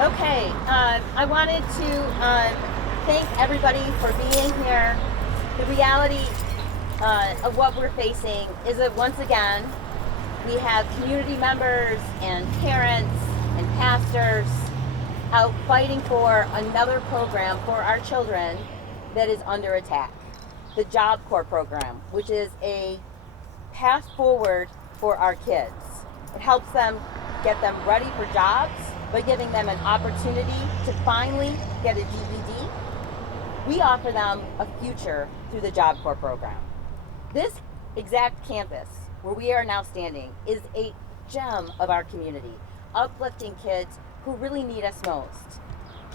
Okay, I wanted to thank everybody for being here. The reality of what we're facing is that once again, we have community members and parents and pastors out fighting for another program for our children that is under attack. The Job Corps program, which is a path forward for our kids. It helps them get them ready for jobs by giving them an opportunity to finally get a GED. We offer them a future through the Job Corps program. This exact campus where we are now standing is a gem of our community, uplifting kids who really need us most.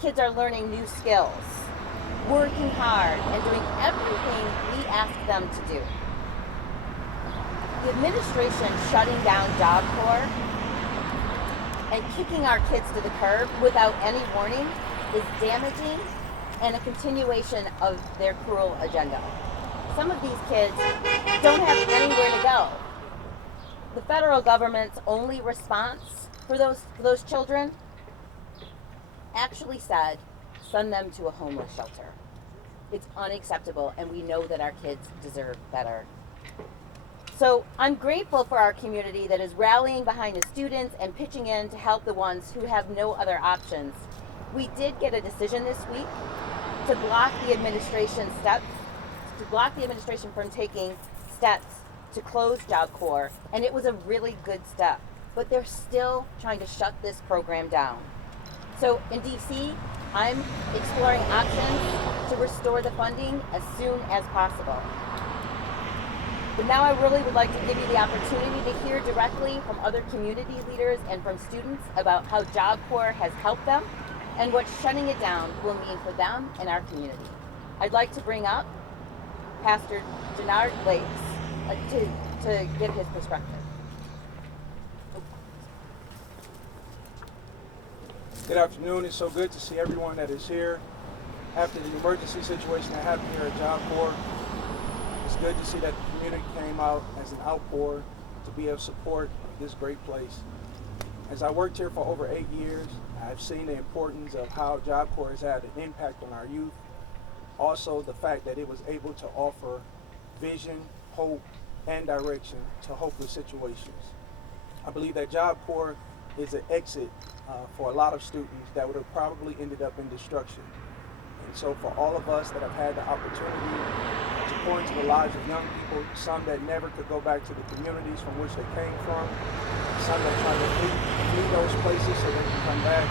Kids are learning new skills, working hard, and doing everything we ask them to do. The administration shutting down Job Corps and kicking our kids to the curb without any warning is damaging and a continuation of their cruel agenda. Some of these kids don't have anywhere to go. The federal government's only response for those children actually said, send them to a homeless shelter. It's unacceptable, and we know that our kids deserve better. So I'm grateful for our community that is rallying behind the students and pitching in to help the ones who have no other options. We did get a decision this week to block the administration from taking steps to close Job Corps, and it was a really good step. But they're still trying to shut this program down. So in DC, I'm exploring options to restore the funding as soon as possible. But now I really would like to give you the opportunity to hear directly from other community leaders and from students about how Job Corps has helped them and what shutting it down will mean for them and our community. I'd like to bring up Pastor Denard Lakes to give his perspective. Good afternoon. It's so good to see everyone that is here after the emergency situation that happened here at Job Corps. It's good to see that the community came out as an outpour to be of support of this great place. As I worked here for over 8 years, I've seen the importance of how Job Corps has had an impact on our youth. Also, the fact that it was able to offer vision, hope, and direction to hopeless situations. I believe that Job Corps is an exit for a lot of students that would have probably ended up in destruction. And so for all of us that have had the opportunity to pour into the lives of young people, some that never could go back to the communities from which they came from, some that try to leave those places so they can come back,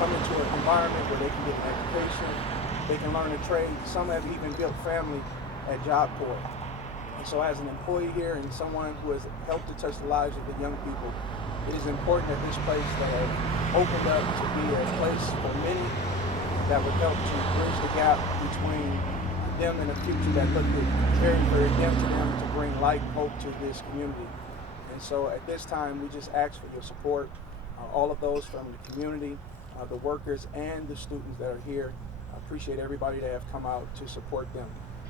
come into an environment where they can get an education, they can learn a trade. Some have even built family at Job Corps. And so as an employee here and someone who has helped to touch the lives of the young people, it is important that this place that has opened up to be a place for many that would help to bridge the gap between them and a future that looked very, very dim to them, to bring light and hope to this community. And so at this time, we just ask for your support, all of those from the community, the workers, and the students that are here. I appreciate everybody that have come out to support them.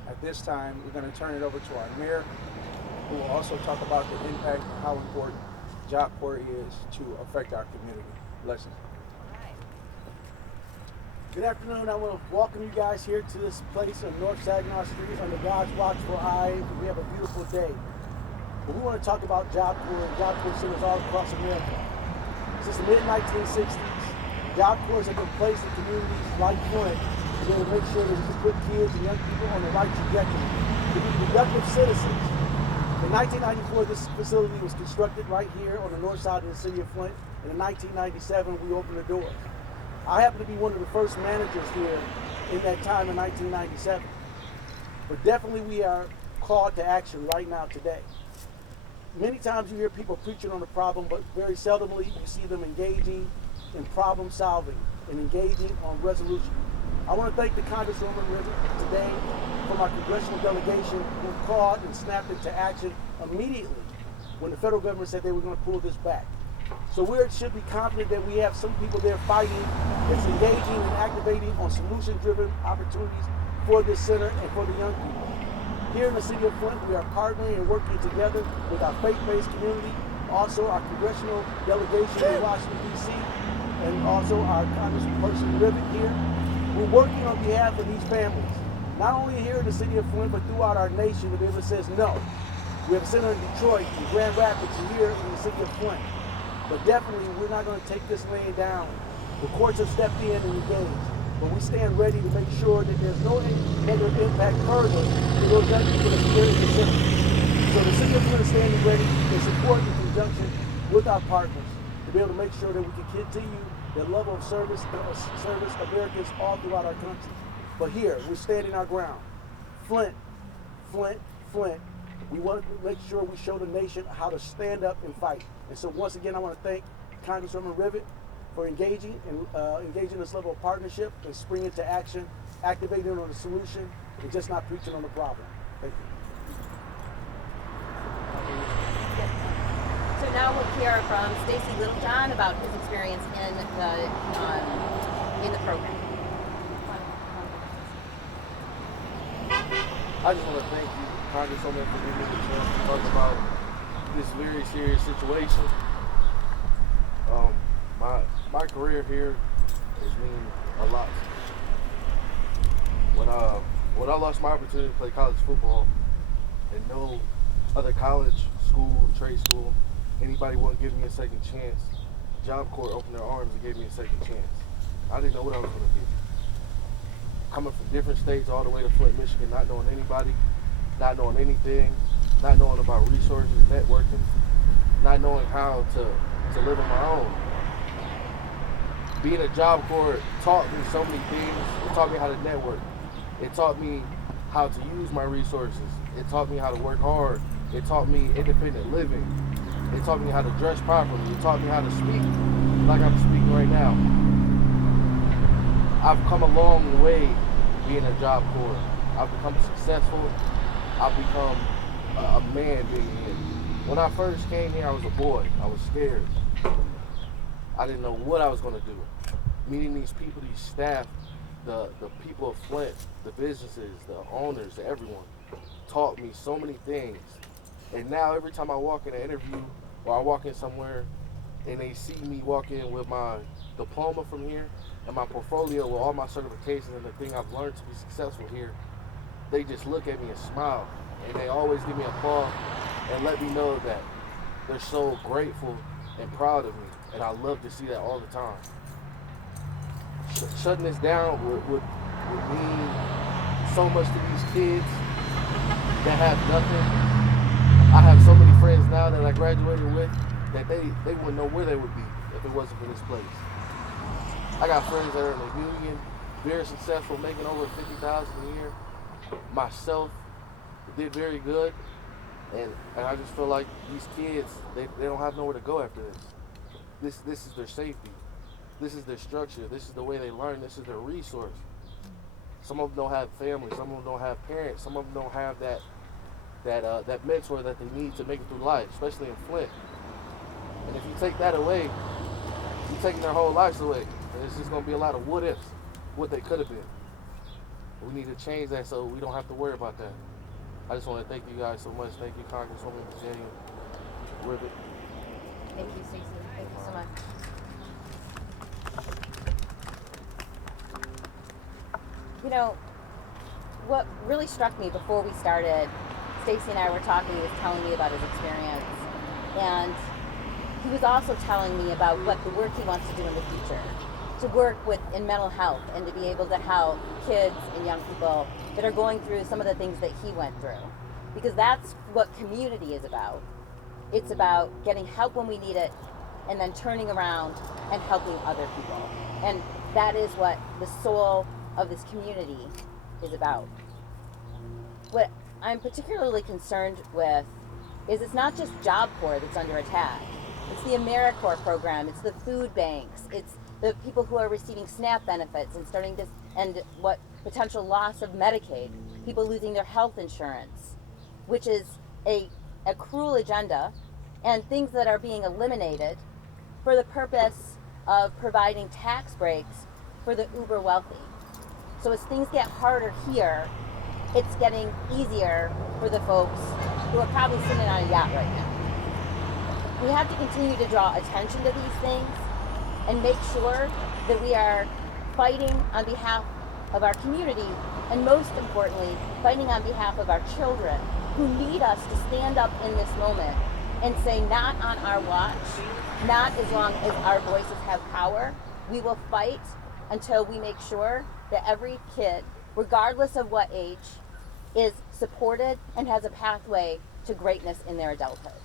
At this time, we're going to turn it over to our mayor, who will also talk about the impact and how important Job Corps is to affect our community. Blessings. Good afternoon. I want to welcome you guys here to this place on North Saginaw Street under God's watchful eye. We have a beautiful day. But we want to talk about Job Corps and Job Corps centers all across America. Since the mid-1960s, Job Corps have been placed in communities like Flint to be able to make sure that we can put kids and young people on the right trajectory to be productive citizens. In 1994, this facility was constructed right here on the north side of the city of Flint. And in 1997, we opened the doors. I happen to be one of the first managers here in that time in 1997. But definitely we are called to action right now today. Many times you hear people preaching on a problem, but very seldomly you see them engaging in problem solving and engaging on resolution. I want to thank the Congresswoman River today from our congressional delegation who called and snapped into action immediately when the federal government said they were going to pull this back. So we should be confident that we have some people there fighting, that's engaging and activating on solution-driven opportunities for this center and for the young people. Here in the city of Flint, we are partnering and working together with our faith-based community, also our congressional delegation in Washington, D.C., and and also our Congressperson Rivet here. We're working on behalf of these families, not only here in the city of Flint, but throughout our nation, to be able to say no. We have a center in Detroit, in Grand Rapids, and here in the city of Flint. But definitely, we're not going to take this laying down. The courts have stepped in and engaged, but we stand ready to make sure that there's no negative impact further to those young people that are here in the city. So the city of Flint is standing ready to support in conjunction with our partners to be able to make sure that we can continue the level of service Americans all throughout our country. But here, we're standing our ground. Flint, Flint, Flint. We want to make sure we show the nation how to stand up and fight. And so once again, I want to thank Congresswoman Rivet for engaging this level of partnership and springing into action, activating on the solution, and just not preaching on the problem. Thank you. So now we'll hear from Stacey Littlejohn about his experience in the program. I just want to thank you, Congresswoman, for giving me the chance to talk about this very serious situation. My career here has mean a lot. When I lost my opportunity to play college football, and no other college, school, trade school, anybody wouldn't give me a second chance, Job Corps opened their arms and gave me a second chance. I didn't know what I was going to do. Coming from different states all the way to Flint, Michigan, not knowing anybody, not knowing anything, not knowing about resources, networking, not knowing how to live on my own. Being a Job Corps taught me so many things. It taught me how to network. It taught me how to use my resources. It taught me how to work hard. It taught me independent living. It taught me how to dress properly. It taught me how to speak like I'm speaking right now. I've come a long way being a Job Corps. I've become successful. I've become a man being here. When I first came here, I was a boy. I was scared. I didn't know what I was going to do. Meeting these people, these staff, the people of Flint, the businesses, the owners, everyone, taught me so many things. And now every time I walk in an interview or I walk in somewhere and they see me walk in with my diploma from here and my portfolio with all my certifications and the thing I've learned to be successful here, they just look at me and smile. And they always give me a call and let me know that they're so grateful and proud of me. And I love to see that all the time. Shutting this down would mean so much to these kids that have nothing. I have so many friends now that I graduated with that they wouldn't know where they would be if it wasn't for this place. I got friends that are in the union, very successful, making over $50,000 a year. Myself did very good, and I just feel like these kids, they don't have nowhere to go after this. This is their safety. This is their structure. This is the way they learn. This is their resource. Some of them don't have families. Some of them don't have parents. Some of them don't have that mentor that they need to make it through life, especially in Flint. And if you take that away, you're taking their whole lives away. And it's just going to be a lot of what ifs, what they could have been. We need to change that so we don't have to worry about that. I just want to thank you guys so much. Thank you, Congresswoman Rivet. Thank you, Stacey. Thank you so much. You know, what really struck me before we started, Stacey and I were talking, he was telling me about his experience, and he was also telling me about what the work he wants to do in the future, to work in mental health and to be able to help kids and young people that are going through some of the things that he went through. Because that's what community is about. It's about getting help when we need it and then turning around and helping other people. And that is what the soul of this community is about. What I'm particularly concerned with is it's not just Job Corps that's under attack. It's the AmeriCorps program, it's the food banks, it's the people who are receiving SNAP benefits and what potential loss of Medicaid, people losing their health insurance, which is a cruel agenda, and things that are being eliminated for the purpose of providing tax breaks for the uber wealthy. So as things get harder here, it's getting easier for the folks who are probably sitting on a yacht right now. We have to continue to draw attention to these things, and make sure that we are fighting on behalf of our community, and most importantly, fighting on behalf of our children who need us to stand up in this moment and say, not on our watch, not as long as our voices have power. We will fight until we make sure that every kid, regardless of what age, is supported and has a pathway to greatness in their adulthood.